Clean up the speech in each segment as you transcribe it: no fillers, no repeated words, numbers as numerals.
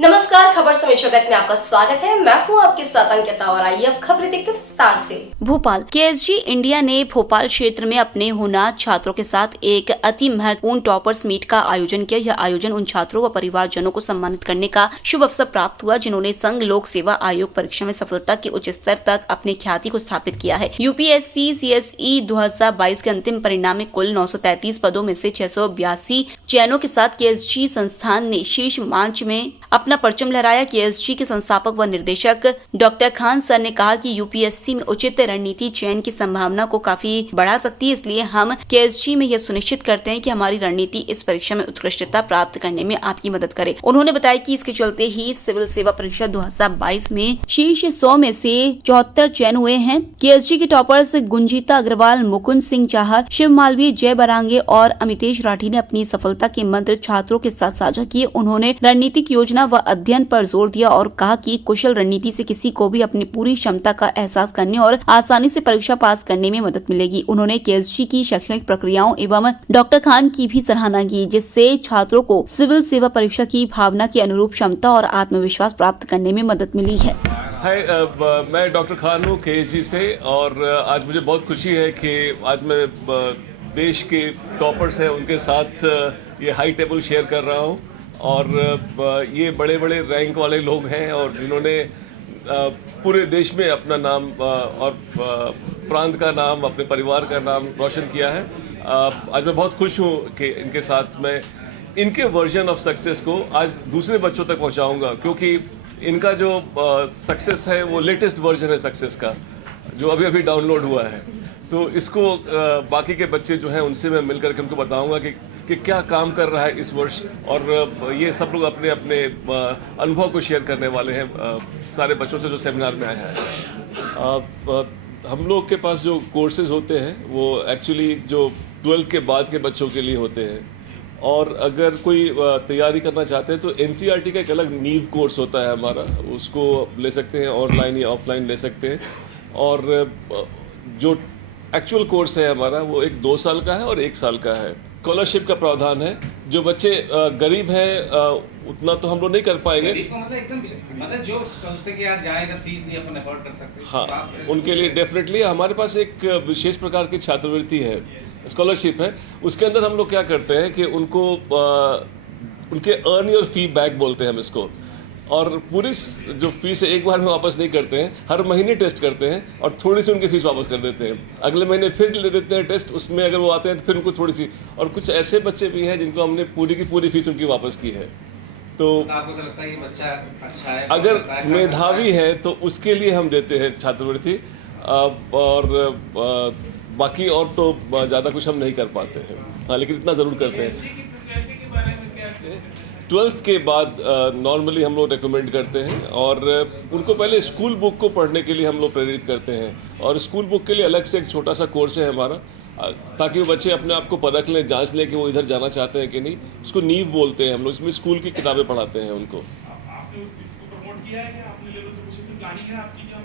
नमस्कार, खबर समय जगत में आपका स्वागत है। मैं हूं आपके साथ अंकिता और आइए अब खबरें देखते हैं विस्तार से। भोपाल केएसजी इंडिया ने भोपाल क्षेत्र में अपने होनहार छात्रों के साथ एक अति महत्वपूर्ण टॉपर्स मीट का आयोजन किया। यह आयोजन उन छात्रों व परिवारजनों को सम्मानित करने का शुभ अवसर प्राप्त हुआ जिन्होंने संघ लोक सेवा आयोग परीक्षा में सफलता के उच्च स्तर तक अपनी ख्याति को स्थापित किया है। यूपीएससी सीएसई 2022 के अंतिम परिणाम में कुल 933 पदों में से 682 चयनों के साथ केएसजी संस्थान ने शीर्ष मंच में अपना परचम लहराया। केएसजी के संस्थापक व निर्देशक डॉक्टर खान सर ने कहा कि यूपीएससी में उचित रणनीति चयन की संभावना को काफी बढ़ा सकती है, इसलिए हम केएसजी में यह सुनिश्चित करते हैं कि हमारी रणनीति इस परीक्षा में उत्कृष्टता प्राप्त करने में आपकी मदद करे। उन्होंने बताया कि इसके चलते ही सिविल सेवा परीक्षा 2022 में शीर्ष 100 में से 74 चयन हुए हैं। केएसजी के टॉपर्स गुंजीता अग्रवाल, मुकुंद सिंह चाहर, शिव मालवीय, जय बरांगे और अमितेश राठी ने अपनी सफलता के मंत्र छात्रों के साथ साझा किए। उन्होंने रणनीतिक योजना व अध्ययन पर जोर दिया और कहा कि कुशल रणनीति से किसी को भी अपनी पूरी क्षमता का एहसास करने और आसानी से परीक्षा पास करने में मदद मिलेगी। उन्होंने केएसजी की शैक्षणिक प्रक्रियाओं एवं डॉक्टर खान की भी सराहना की, जिससे छात्रों को सिविल सेवा परीक्षा की भावना के अनुरूप क्षमता और आत्मविश्वास प्राप्त करने में मदद मिली है। हाय, मैं डॉक्टर खान हूँ केएसजी से और आज मुझे बहुत खुशी है कि आज मैं देश के टॉपर्स हैं उनके साथ ये हाई टेबल शेयर कर रहा हूँ और ये बड़े बड़े रैंक वाले लोग हैं और जिन्होंने पूरे देश में अपना नाम और प्रांत का नाम, अपने परिवार का नाम रोशन किया है। आज मैं बहुत खुश हूँ कि इनके साथ मैं इनके वर्जन ऑफ सक्सेस को आज दूसरे बच्चों तक पहुँचाऊँगा, क्योंकि इनका जो सक्सेस है वो लेटेस्ट वर्जन है सक्सेस का, जो अभी अभी डाउनलोड हुआ है। तो इसको बाकी के बच्चे जो हैं उनसे मैं मिल करके उनको बताऊंगा कि क्या काम कर रहा है इस वर्ष, और ये सब लोग अपने अपने अनुभव को शेयर करने वाले हैं सारे बच्चों से जो सेमिनार में आए हैं। हम लोग के पास जो कोर्सेज होते हैं वो एक्चुअली जो 12th के बाद के बच्चों के लिए होते हैं, और अगर कोई तैयारी करना चाहते हैं तो एनसीईआरटी का एक अलग नीव कोर्स होता है हमारा, उसको ले सकते हैं, ऑनलाइन या ऑफलाइन ले सकते हैं। और जो एक्चुअल कोर्स है हमारा वो एक 2 साल का है और 1 साल का है। स्कॉलरशिप का प्रावधान है। जो बच्चे गरीब हैं उतना तो हम लोग नहीं कर पाएंगे, गरीब को मतलब एकदम जो सोचते कि यार जाए इधर फीस नहीं अपन अफोर्ड कर सकते, हाँ, तो उनके लिए डेफिनेटली हमारे पास एक विशेष प्रकार की छात्रवृत्ति है, स्कॉलरशिप है। उसके अंदर हम लोग क्या करते हैं कि उनको उनके अर्न योर फी बैक बोलते हैं हम इसको, और पूरी जो फीस है एक बार में वापस नहीं करते हैं, हर महीने टेस्ट करते हैं और थोड़ी सी उनकी फीस वापस कर देते हैं। अगले महीने फिर ले देते हैं टेस्ट, उसमें अगर वो आते हैं तो फिर उनको थोड़ी सी, और कुछ ऐसे बच्चे भी हैं जिनको हमने पूरी की पूरी फीस उनकी वापस की है। तो आपको ऐसा लगता है कि बच्चा अच्छा है, अगर मेधावी है तो उसके लिए हम देते हैं छात्रवृत्ति, और बाकी और तो ज़्यादा कुछ हम नहीं कर पाते हैं। हाँ, लेकिन इतना ज़रूर करते हैं। 12th के बाद नॉर्मली हम लोग रेकमेंड करते हैं, और उनको पहले स्कूल बुक को पढ़ने के लिए हम लोग प्रेरित करते हैं, और स्कूल बुक के लिए अलग से एक छोटा सा कोर्स है हमारा, ताकि वो बच्चे अपने आप को परख लें, जांच लें कि वो इधर जाना चाहते हैं कि नहीं। उसको नींव बोलते हैं हम लोग, इसमें स्कूल की किताबें पढ़ाते हैं उनको। आपने इसको प्रमोट किया है कि आपने लेवल पे कुछ प्लानिंग है आपकी कि हम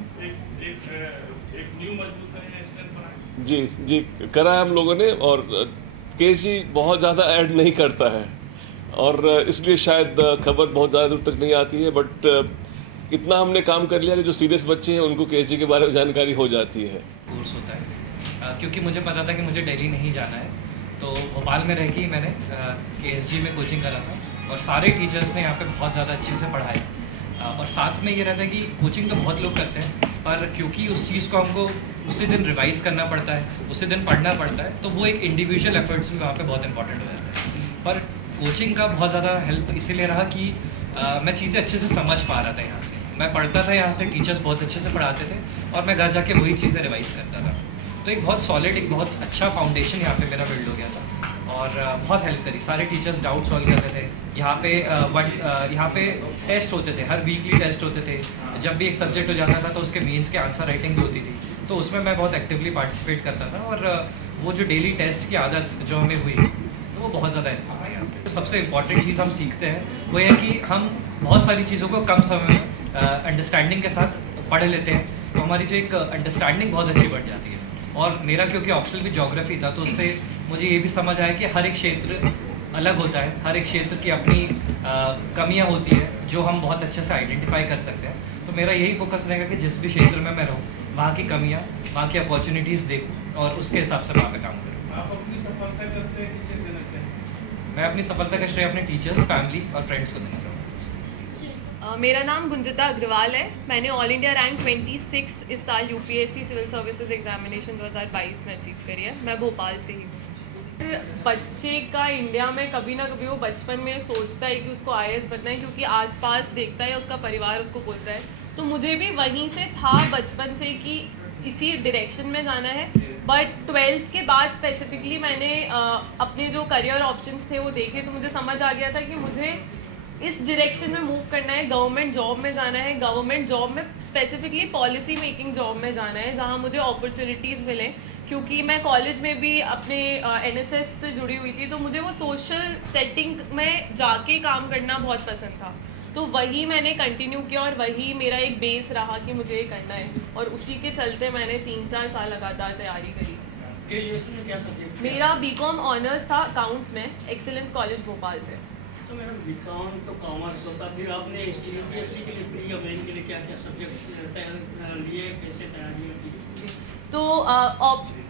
एक न्यू मजबूत करें, स्ट्रेंथ बनाएं? जी करा है हम लोगों ने, और केएसजी बहुत ज़्यादा ऐड नहीं करता है और इसलिए शायद खबर बहुत ज़्यादा दूर तक नहीं आती है, बट इतना हमने काम कर लिया कि जो सीरियस बच्चे हैं उनको केएसजी के बारे में जानकारी हो जाती है। कोर्स होता है क्योंकि मुझे पता था कि मुझे दिल्ली नहीं जाना है, तो भोपाल में रह के ही मैंने केएसजी में कोचिंग करा था, और सारे टीचर्स ने यहाँ पे बहुत ज़्यादा अच्छे से पढ़ाया। और साथ में ये रहता है कि कोचिंग तो बहुत लोग करते हैं, पर क्योंकि उस चीज़ को हमको उसी दिन रिवाइज़ करना पड़ता है, उसी दिन पढ़ना पड़ता है, तो वो एक इंडिविजुअल एफर्ट्स में वहाँ पे बहुत इंपॉर्टेंट हो जाता है। पर कोचिंग का बहुत ज़्यादा हेल्प इसीलिए रहा कि मैं चीज़ें अच्छे से समझ पा रहा था यहाँ से। मैं पढ़ता था यहाँ से, टीचर्स बहुत अच्छे से पढ़ाते थे, और मैं घर जाके वही चीज़ें रिवाइज़ करता था। तो एक बहुत सॉलिड, एक बहुत अच्छा फाउंडेशन यहाँ पे मेरा बिल्ड हो गया था, और बहुत हेल्प करी। सारे टीचर्स डाउट सॉल्व करते थे यहाँ पे टेस्ट होते थे, हर वीकली टेस्ट होते थे। जब भी एक सब्जेक्ट हो जाता था तो उसके मेंस के आंसर राइटिंग भी होती थी, तो उसमें मैं बहुत एक्टिवली पार्टिसिपेट करता था, और वो जो डेली टेस्ट की आदत जो हमें हुई तो वो बहुत ज़्यादा हेल्प हुआ यहाँ से। तो सबसे इम्पॉर्टेंट चीज़ हम सीखते हैं वो है कि हम बहुत सारी चीज़ों को कम समय में अंडरस्टैंडिंग के साथ पढ़ लेते हैं, तो हमारी जो एक अंडरस्टैंडिंग बहुत अच्छी बढ़ जाती है। और मेरा क्योंकि ऑप्शनल भी ज्योग्राफी था, तो उससे मुझे ये भी समझ आया कि हर एक क्षेत्र अलग होता है, हर एक क्षेत्र की अपनी कमियां होती है जो हम बहुत अच्छे से आइडेंटिफाई कर सकते हैं। तो मेरा यही फोकस रहेगा कि जिस भी क्षेत्र में मैं रहूँ वहाँ की कमियाँ, वहाँ की अपॉर्चुनिटीज़ देखूँ और उसके हिसाब से वहाँ पर काम करूँ। आप अपनी सफलता का श्रेय किसे देना चाहेंगे? मैं अपनी सफलता का श्रेय अपने टीचर्स, फैमिली और फ्रेंड्स को देना चाहूँगा। मेरा नाम गुंजिता अग्रवाल है। मैंने ऑल इंडिया रैंक 26 इस साल यूपीएससी सिविल सर्विसेज एग्जामिनेशन 2022 में अचीव करी है। मैं भोपाल से ही हूँ। बच्चे का इंडिया में कभी ना कभी वो बचपन में सोचता है कि उसको IAS बनना है, क्योंकि आसपास देखता है, उसका परिवार उसको बोलता है। तो मुझे भी वहीं से था बचपन से कि इसी डायरेक्शन में जाना है। बट 12th के बाद स्पेसिफिकली मैंने अपने जो करियर ऑप्शंस थे वो देखे, तो मुझे समझ आ गया था कि मुझे इस डायरेक्शन में मूव करना है, गवर्नमेंट जॉब में जाना है, गवर्नमेंट जॉब में स्पेसिफिकली पॉलिसी मेकिंग जॉब में जाना है जहाँ मुझे अपॉर्चुनिटीज़ मिलें। क्योंकि मैं कॉलेज में भी अपने NSS से जुड़ी हुई थी, तो मुझे वो सोशल सेटिंग में जाके काम करना बहुत पसंद था। तो वही मैंने कंटिन्यू किया और वही मेरा एक बेस रहा कि मुझे ये करना है, और उसी के चलते मैंने 3-4 साल लगातार तैयारी करी। ग्रेजुएशन में क्या सब्जेक्ट? मेरा BCom ऑनर्स था अकाउंट्स में, एक्सीलेंस कॉलेज भोपाल से। तो मेरा BCom तो कॉमर्स होता, फिर आपने UPSC के लिए प्री या मेन के लिए क्या क्या सब्जेक्ट लिए, कैसे तैयारी की? तो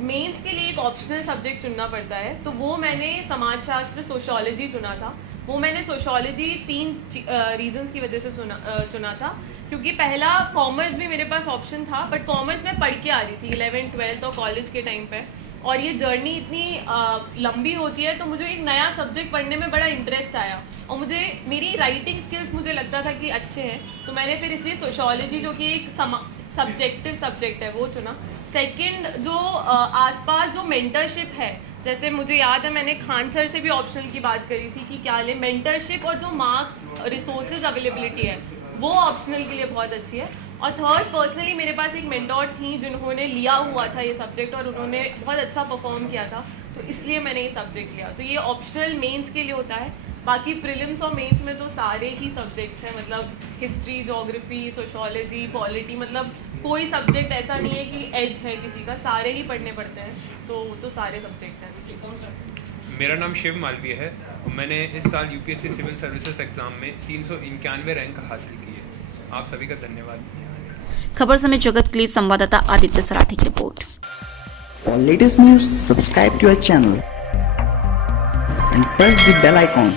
मेंस के लिए एक ऑप्शनल सब्जेक्ट चुनना पड़ता है, तो वो मैंने समाजशास्त्र सोशियोलॉजी चुना था। वो मैंने सोशियोलॉजी 3 रीजंस की वजह से चुना था। क्योंकि पहला कॉमर्स भी मेरे पास ऑप्शन था, बट कॉमर्स में पढ़ के आ रही थी 11th 12th और कॉलेज के टाइम पे, और ये जर्नी इतनी लंबी होती है, तो मुझे एक नया सब्जेक्ट पढ़ने में बड़ा इंटरेस्ट आया, और मुझे मेरी राइटिंग स्किल्स मुझे लगता था कि अच्छे हैं, तो मैंने फिर इसलिए सोशियोलॉजी, जो कि एक सब्जेक्टिव सब्जेक्ट है, वो चुना। सेकंड, जो आसपास जो मेंटरशिप है, जैसे मुझे याद है मैंने खान सर से भी ऑप्शनल की बात करी थी कि क्या ले, मेंटरशिप और जो मार्क्स रिसोर्सेज अवेलेबिलिटी है वो ऑप्शनल के लिए बहुत अच्छी है। और थर्ड, पर्सनली मेरे पास एक मेंटोर थी जिन्होंने लिया हुआ था ये सब्जेक्ट और उन्होंने बहुत अच्छा परफॉर्म किया था, तो इसलिए मैंने ये सब्जेक्ट लिया। तो ये ऑप्शनल मेंस के लिए होता है। बाकी प्रीलिम्स और मेंस में तो सारे ही सब्जेक्ट्स हैं, मतलब हिस्ट्री, ज्योग्राफी, सोशियोलॉजी, पॉलिटी, मतलब कोई सब्जेक्ट ऐसा नहीं है कि एज है किसी का, सारे ही पढ़ने पड़ते हैं, तो सारे सब्जेक्ट हैं। कौन सा? मेरा नाम शिव मालवीय है। मैंने इस साल यूपीएससी सिविल सर्विसेज एग्जाम में 391 रैंक हासिल की है। आप सभी का धन्यवाद। खबर समय जगत के लिए संवाददाता आदित्य सराठे की report. For latest news, subscribe to our channel and press the bell icon.